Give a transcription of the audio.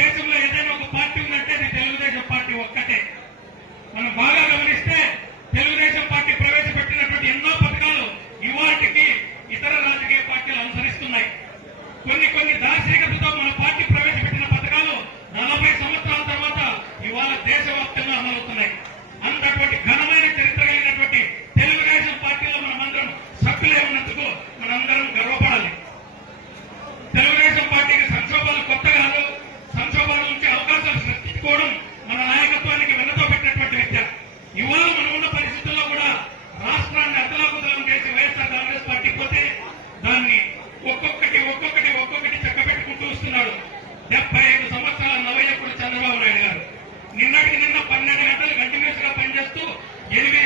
దేశంలో ఏదైనా ఒక పార్టీ ఉందంటే అది తెలుగుదేశం పార్టీ ఒక్కటే. మనం బాగా గమనిస్తే తెలుగుదేశం పార్టీ ప్రవేశపెట్టినటువంటి ఎన్నో పథకాలు ఇవాటికి ఇతర రాజకీయ పార్టీలు అనుసరిస్తున్నాయి. కొన్ని దార్శనికతతో మన పార్టీ ప్రవేశపెట్టిన పథకాలు 40 సంవత్సరాల తర్వాత ఇవాళ దేశవ్యాప్తంగా అమలవుతున్నాయి. అంతటువంటి ఘనమైన చరిత్ర కలిగినటువంటి తెలుగుదేశం పార్టీలో మనమందరం సభ్యులే ఉన్నందుకు మనందరం గర్వపడాలి. తెలుగుదేశం పార్టీకి సంక్షోభాలు కొత్త కాదు. సంక్షోభాల నుంచి అవకాశాలు సృష్టించుకోవడం మన నాయకత్వానికి వెన్నతో పెట్టినటువంటి విద్య. ఇవాళ మనం ఉన్న పరిస్థితుల్లో కూడా రాష్ట్రాన్ని అతలాకుతలం చేసి వైఎస్ఆర్ కాంగ్రెస్ పార్టీ పోతే దాన్ని ఒక్కొక్కటి చక్కబెట్టుకుంటూ వస్తున్నాడు. 75 సంవత్సరాల నవయువకుడు చంద్రబాబు నాయుడు గారు నిన్నటికి నిన్న 12 గంటలు కంటిన్యూస్ గా పనిచేస్తూ 8